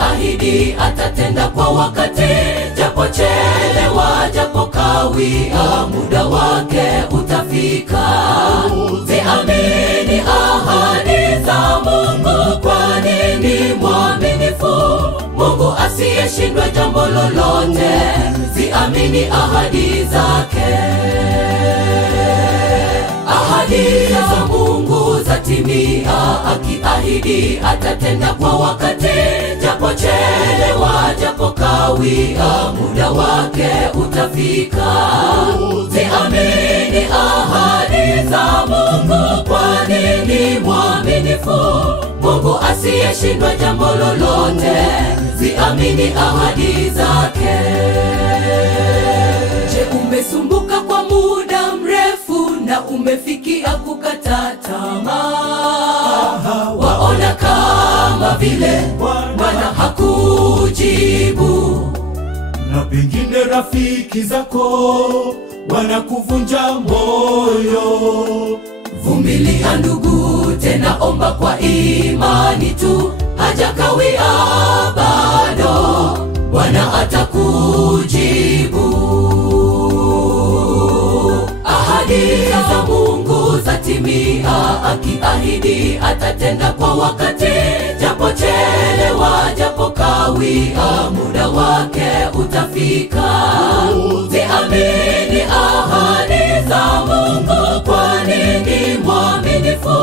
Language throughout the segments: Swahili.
akiahidi atatenda kwa wakati, japo chelewa, japo kawia, muda wake utafika. Ziamini ahadi za Mungu, kwani ni mwaminifu, Mungu asiyeshindwa jambo lolote. Ziamini ahadi zake. Ahadi za Mungu zatimia, akiahidi atatenda kwa wakati, japo chelewa, japo kawia, muda wake utafika. Ziamini ahadi za Mungu, kwani ni mwaminifu, Mungu asiyeshindwa jambo lolote. Ziamini ahadi zake. Je, umesumbuka kwa muda mrefu na umefikia kukata tamaa? Waona kama vile Bwana hakujibu, na pengine rafiki zako wanakuvunja moyo. Vumilia ndugu, tena omba kwa imani tu, hajakawia bado, Bwana atakujibu. Ahadi za Mungu zatimia, akiahidi atatenda kwa wakati, japo chelewa, japo kawia, muda wake utafika. Ziamini ahadi za Mungu, kwani ni mwaminifu,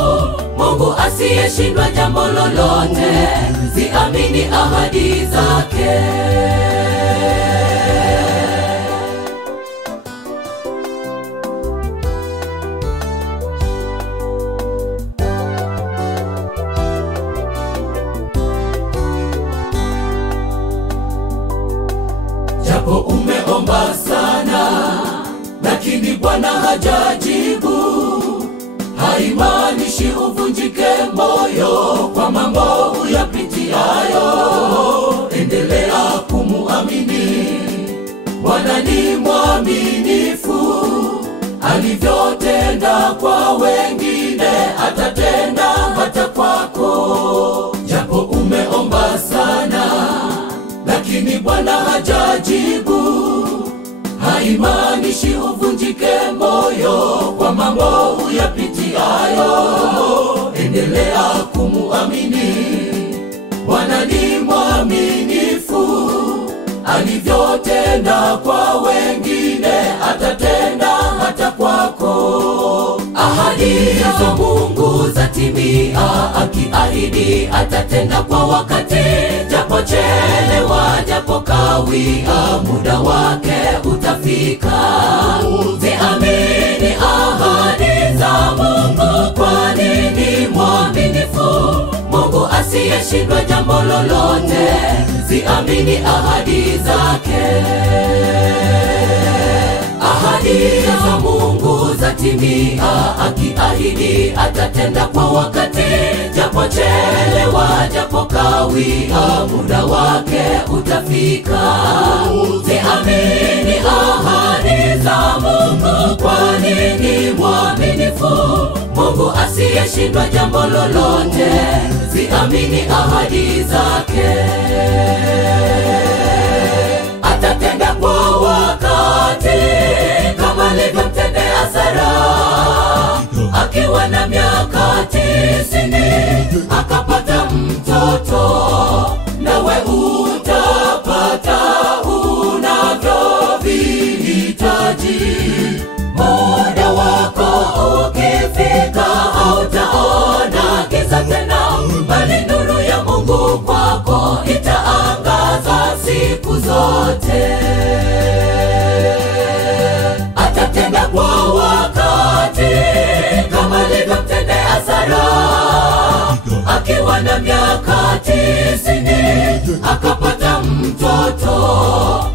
Mungu asiyeshindwa jambo lolote. Ziamini ahadi zake. Japo umeomba sana, lakini Bwana hajajibu, haimaanishi uvunjike moyo kwa mambo uyapitiayo. Endelea kumuamini, Bwana ni mwaminifu, alivyotenda kwa wengine atatenda hata kwako. Japo umeomba sana, lakini Bwana hajajibu, haimaanishi uvunjike moyo kwa mambo uyapitiayo. Endelea kumuamini, Bwana ni mwaminifu, alivyotenda kwa wengine atatenda hata kwako. Ahadi za Mungu zatimia, akiahidi atatenda kwa wakati, japo chelewa, japo kawia, muda wake utafika. Ziamini ahadi za Mungu, kwani ni mwaminifu, Mungu asiyeshindwa jambo lolote. Ziamini ahadi zake. Ahadi za Mungu zatimia, akiahidi atatenda kwa wakati, japo chelewa, japo kawia, muda wake utafika. Ziamini ahadi za Mungu, kwani ni mwaminifu, Mungu asiyeshindwa jambo lolote. Ziamini ahadi zake. Atatenda kwa wakati, kama alivyomtendea Sara, akiwa na miaka 90 akapata mtoto. Nawe utapata unavyovihitaji, muda wako ukifika, hautaona giza tena, bali nuru ya Mungu kwako itaangaza siku zote. Atatenda kwa wakati, kama alivyomtendea Sara, akiwa na miaka 90 akapata mtoto.